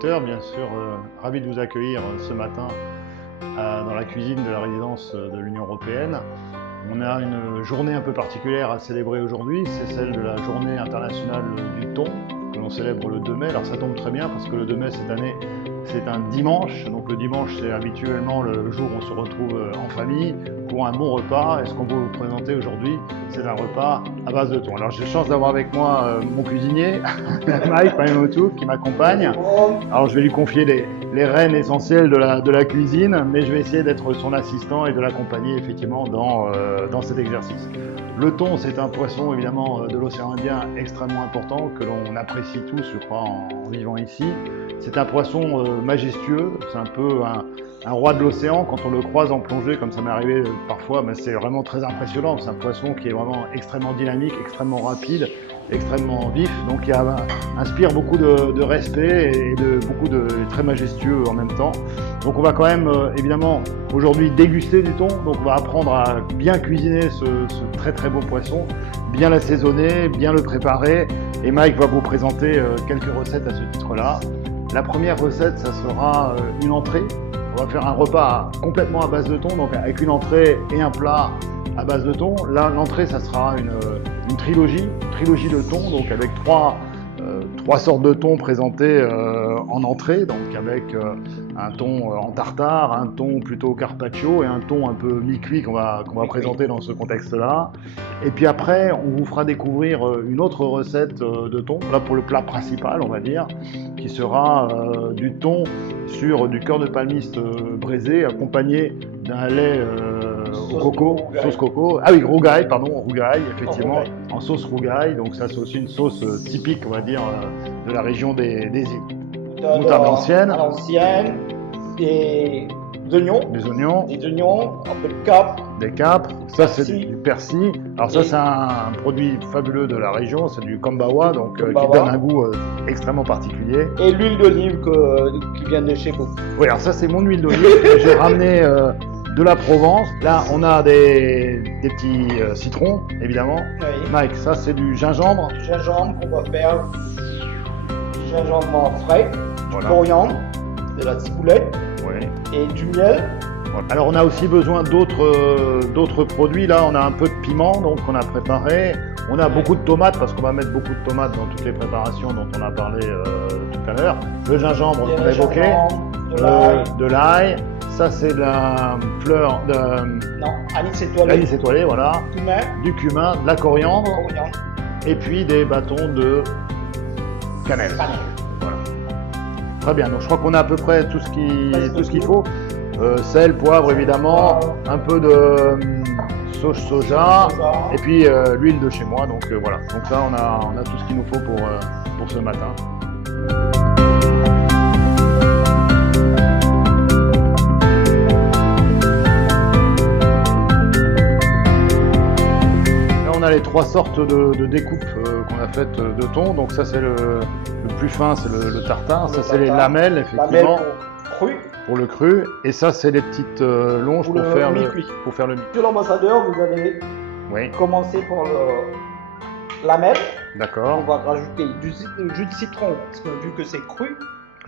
auditeurs, bien sûr, ravi de vous accueillir ce matin dans la cuisine de la résidence de l'Union européenne. On a une journée un peu particulière à célébrer aujourd'hui, c'est celle de la journée internationale du thon, que l'on célèbre le 2 mai. Alors ça tombe très bien parce que le 2 mai cette année, c'est un dimanche. Donc le dimanche, c'est habituellement le jour où on se retrouve en famille pour un bon repas. Et ce qu'on peut vous présenter aujourd'hui, c'est un repas à base de thon. Alors j'ai la chance d'avoir avec moi mon cuisinier, Mike Paimotu, qui m'accompagne. Alors je vais lui confier les rênes essentielles de la cuisine, mais je vais essayer d'être son assistant et de l'accompagner effectivement dans cet exercice. Le thon, c'est un poisson évidemment de l'océan Indien extrêmement important que l'on apprécie tous, je crois, en vivant ici. C'est un poisson majestueux, c'est un peu un roi de l'océan. Quand on le croise en plongée, comme ça m'est arrivé parfois, ben c'est vraiment très impressionnant. C'est un poisson qui est vraiment extrêmement dynamique, extrêmement rapide, extrêmement vif, donc il inspire beaucoup de respect et très majestueux en même temps. Donc on va quand même évidemment aujourd'hui déguster du thon, donc on va apprendre à bien cuisiner ce très très beau poisson, bien l'assaisonner, bien le préparer, et Mike va vous présenter quelques recettes à ce titre-là. La première recette, ça sera une entrée. On va faire un repas complètement à base de thon, donc avec une entrée et un plat à base de thon. Là, l'entrée, ça sera une trilogie de thon, donc avec trois sortes de thon présentés en entrée, donc avec un thon en tartare, un thon plutôt carpaccio et un thon un peu mi-cuit qu'on va présenter dans ce contexte-là. Et puis après, on vous fera découvrir une autre recette de thon, là pour le plat principal, on va dire, qui sera du thon sur du cœur de palmiste braisé, accompagné d'un lait au coco, sauce coco. Ah oui, rougail, effectivement, en sauce rougail. Donc ça, c'est aussi une sauce typique, on va dire, de la région des îles. Moutarde ancienne. Des oignons. Un peu de capre. Des capres. Ça, c'est du persil. Alors ça, c'est un produit fabuleux de la région. C'est du kambawa, donc qui donne un goût extrêmement particulier. Et l'huile d'olive qui vient de chez vous. Oui, alors ça, c'est mon huile d'olive. J'ai ramené de la Provence. Là, on a des petits citrons, évidemment. Oui. Mike, ça, c'est du gingembre. Du gingembre qu'on va faire. Du gingembre frais. Voilà. Du coriandre. De la ciboulette. Oui. Et du miel. Voilà. Alors, on a aussi besoin d'autres produits. Là, on a un peu de piment, donc on a préparé. On a beaucoup de tomates, parce qu'on va mettre beaucoup de tomates dans toutes les préparations dont on a parlé tout à l'heure. Le gingembre qu'on a évoqué. De l'ail. Ça, c'est de la fleur de... Non, anis étoilé. Anis étoilé, voilà. Cumin. Du cumin, de la coriandre. Et puis des bâtons de cannelle. Voilà. Très bien, donc je crois qu'on a à peu près tout ce qu'il faut. Sel, poivre évidemment, un peu de sauce soja, et puis l'huile de chez moi. Donc voilà, donc là on a tout ce qu'il nous faut pour ce matin. On a les trois sortes de découpes qu'on a faites de thon. Donc ça, c'est le plus fin, c'est le tartare. Ça, c'est les lamelles, effectivement, pour le cru. Et ça, c'est les petites longes pour faire le mi-cuit. Sur l'ambassadeur, vous allez commencer pour le lamelle. D'accord. On va rajouter du jus de citron, parce que vu que c'est cru.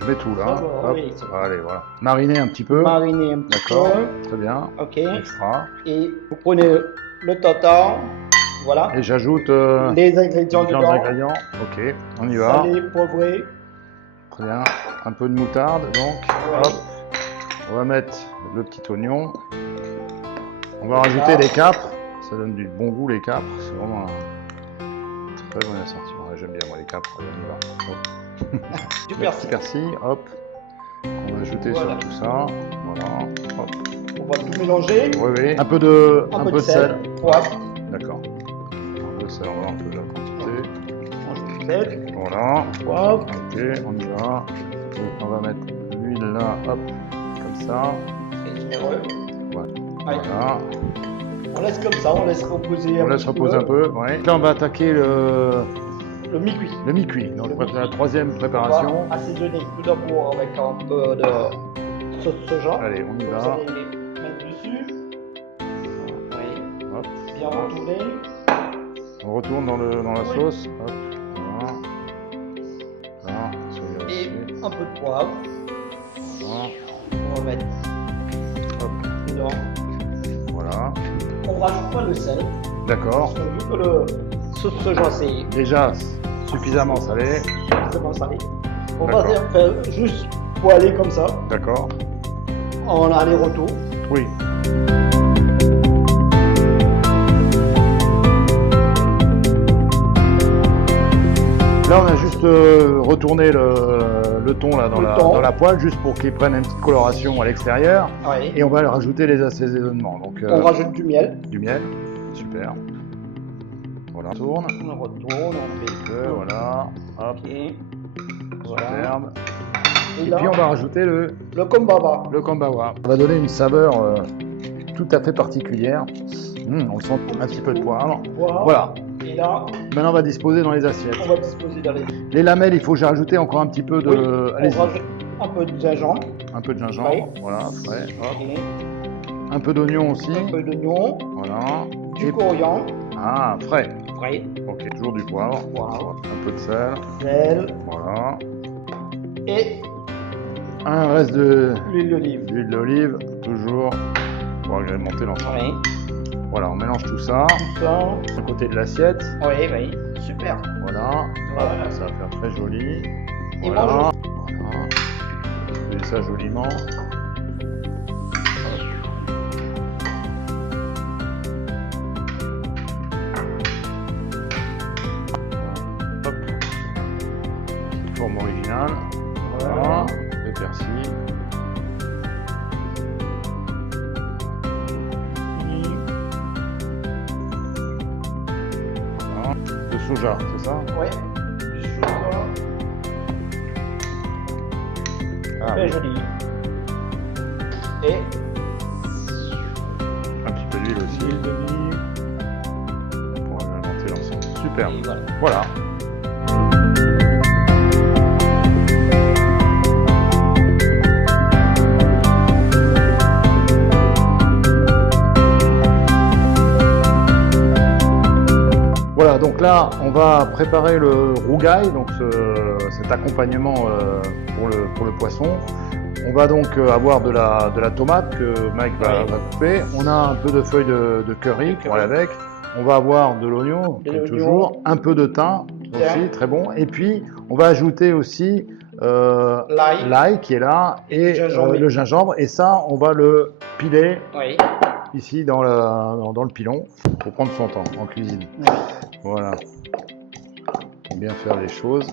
Je mets tout là. Oui, allez, voilà. Mariner un petit peu. Mariner un petit peu. D'accord. Très bien. Ok. Extra. Et vous prenez le tartare. Voilà. Et j'ajoute les ingrédients dedans. Ok, on y va. Salé, poivré. Très bien. Un peu de moutarde, donc. Hop. On va mettre le petit oignon. On va rajouter les capres. Ça donne du bon goût, les capres. C'est vraiment un très bon assortiment. J'aime bien moi les capres. On y va. Hop. Du persil. Persil, hop. On va ajouter sur tout ça. Voilà. Hop. On va tout mélanger. Oui. Un peu de sel. Poivre. D'accord. Ça, on va un peu de la quantité. Voilà. Poivre. Ok, on y va. On va mettre l'huile là, hop, comme ça. C'est généreux. Voilà. On laisse comme ça, on laisse reposer un peu. Ouais. Là, on va attaquer le mi-cuit. Le mi-cuit, donc la troisième préparation. On va assaisonner tout d'abord avec un peu de sauce soja. Allez, on y va. Vous allez les mettre dessus. Oui. Hop. Bien retourner. On retourne dans la sauce. Hop. Voilà. Et un peu de poivre. Voilà. On va mettre dedans. Voilà. On rajoute pas le sel. D'accord. Parce que vu que le soja c'est Déjà suffisamment salé. suffisamment salé, on va faire juste poêler comme ça, D'accord. en aller-retour. Oui. Là, on a juste retourné le thon là, dans la poêle, juste pour qu'il prenne une petite coloration à l'extérieur. Oui. Et on va rajouter les assaisonnements. Donc, On rajoute du miel. du miel, super. Voilà, on tourne. On retourne, on fait Voilà, hop, ok. Voilà. superbe. Et Et là, puis on va rajouter le kombaba. kombawa. Ça va donner une saveur tout à fait particulière. On sent un petit peu de poivre. Voilà. Et là, Maintenant, on va disposer dans les assiettes. on va disposer dans les... Les lamelles, il faut que j'ai rajouté encore un petit peu de... Oui, on Allez-y. rajoute un peu de gingembre. Un peu de gingembre. Oui. Voilà, frais. Hop. Ok. Un peu d'oignon aussi. Un peu d'oignon, Voilà. du Et- coriandre, Ah, frais. frais, Ok, toujours du poivre. Poivre. Un peu de sel. sel Voilà. et Un reste de l'huile d'olive. d'huile d'olive, toujours pour agrémenter l'ensemble. Oui, Voilà, on mélange tout ça. ça. À côté de l'assiette. Oui, oui, super. Voilà. Voilà. Ça va faire très joli. Et Voilà. mange. Voilà. On fait ça joliment. Hop. Forme originale. Voilà. Le persil. Voilà. Le soja, c'est ça? Oui, du soja. Ah, Très oui. joli. Et Un petit peu d'huile aussi l'huile d'olive. pour agrémenter l'ensemble. Super. Et voilà. Voilà. Voilà, donc là, on va préparer le rougail, donc cet accompagnement pour le poisson. On va donc avoir de la tomate que Mike va couper. On a un peu de feuilles de curry pour aller avec. On va avoir de l'oignon, comme toujours. Un peu de thym aussi, très bon. Et puis, on va ajouter aussi l'ail qui est là et le gingembre. Et ça, on va le piler Oui. ici dans le pilon pour prendre son temps en cuisine. Oui. Voilà. Pour bien faire les choses.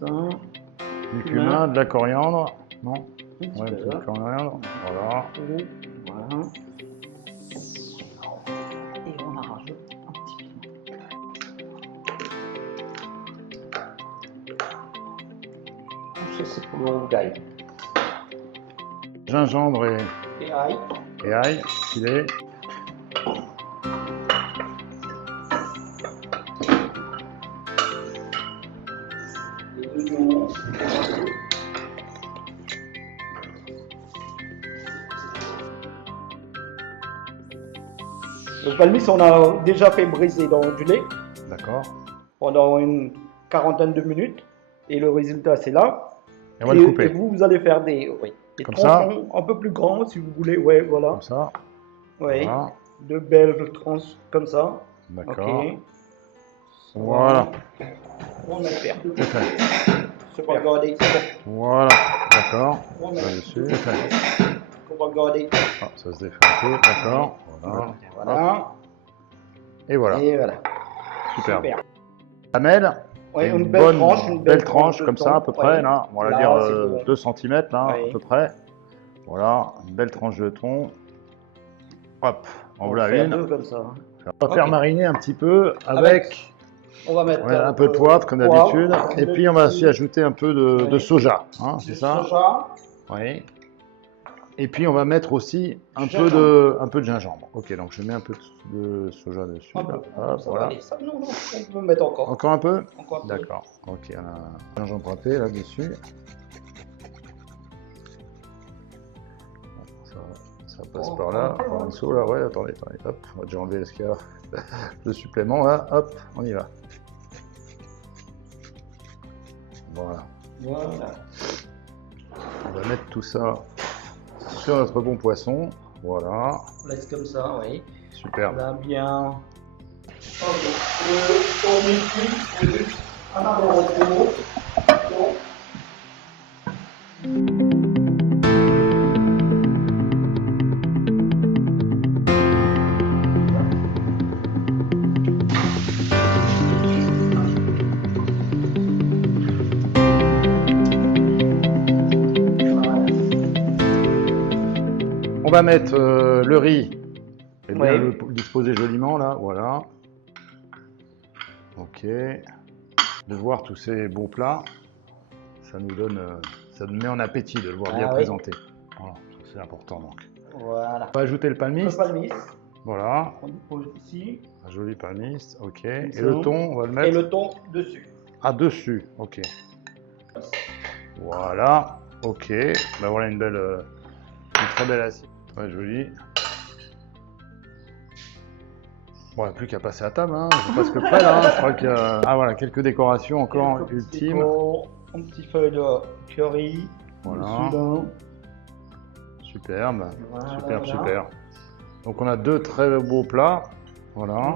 Ça. Du cumin, de la coriandre. Non? Un Ouais, petit un peu peu de coriandre. Voilà. Voilà. Et on en rajoute un petit peu. Ça c'est pour le rougail. Gingembre Et ail. et ail filé. Et l'oignon. Le palmis, on a déjà fait briser dans du lait D'accord. pendant une quarantaine de minutes. Et le résultat, c'est là. Et on va le Et couper. vous allez faire des Comme ça. tronçons un peu plus grands si vous voulez. Ouais, voilà. Comme ça. Ouais. Voilà. De belles tranches comme ça. D'accord. Ok. Voilà. On va le faire. C'est fait. C'est pas regarder. C'est Voilà. D'accord. bon. On va Là-dessus. C'est fait. On va regarder. Ah, ça se défait un peu. D'accord. Voilà. Voilà. Et voilà. Et voilà. Super. Super. Lamelle. Ouais, Et une belle tranche. Une belle tranche de comme thon. ça à peu près. Ouais. Là. On va Là, dire c'est bon. 2 cm là Oui. à peu près. Voilà. Une belle tranche de thon. Hop. En On voilà va faire une. deux comme ça. On va faire mariner un petit peu avec On va mettre un peu de poivre comme d'habitude. Et puis on va aussi ajouter un peu de Oui. soja. Hein, du c'est ça? soja. Oui. Et puis on va mettre aussi un peu de gingembre. Ok, donc je mets un peu de soja dessus. Un peu. Là. Hop, Ça va voilà. aller. Ça, non, on peut mettre encore. Encore un peu? Encore un peu. D'accord. Ok, on a un gingembre râpé là-dessus. Ça passe par là, par en dessous là. Ouais, attendez. Hop, on va déjà enlever ce qu'il y a. Le supplément là. Hop, on y va. Voilà. Voilà. On va mettre tout ça sur notre bon poisson. Voilà. On laisse comme ça, oui. Superbe. On a bien. Ok. On met juste un retour. On va mettre le riz et bien Oui. le disposer joliment là, voilà. Ok. De voir tous ces bons plats, ça nous donne, ça nous met en appétit de le voir bien présenté. Voilà, c'est important donc. Voilà. On va ajouter le palmiste. Le palmiste. Voilà. On dépose ici. Un joli palmiste, ok. Et le thon, on va le mettre. Et le thon dessus. Ah, dessus, ok. Voilà, ok. Ben voilà une très belle assiette. Très jolie. Bon, il n'y a plus qu'à passer à table, hein. C'est presque prêt là. Hein. Je crois qu'il y a... Ah voilà, quelques décorations encore ultimes. Un petit feuille de curry. Voilà. Superbe. Voilà. Super. Donc on a deux très beaux plats. Voilà.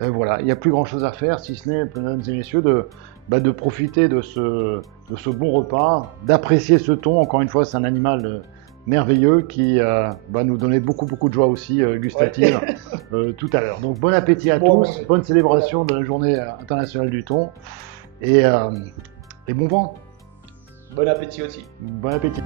Et voilà, il n'y a plus grand chose à faire si ce n'est, mesdames et messieurs, de profiter de ce bon repas, d'apprécier ce thon. Encore une fois, c'est un animal merveilleux qui va nous donner beaucoup de joie aussi gustative tout à l'heure. Donc bon appétit à tous, bonne célébration de la journée internationale du thon et bon vent. Bon appétit aussi. Bon appétit.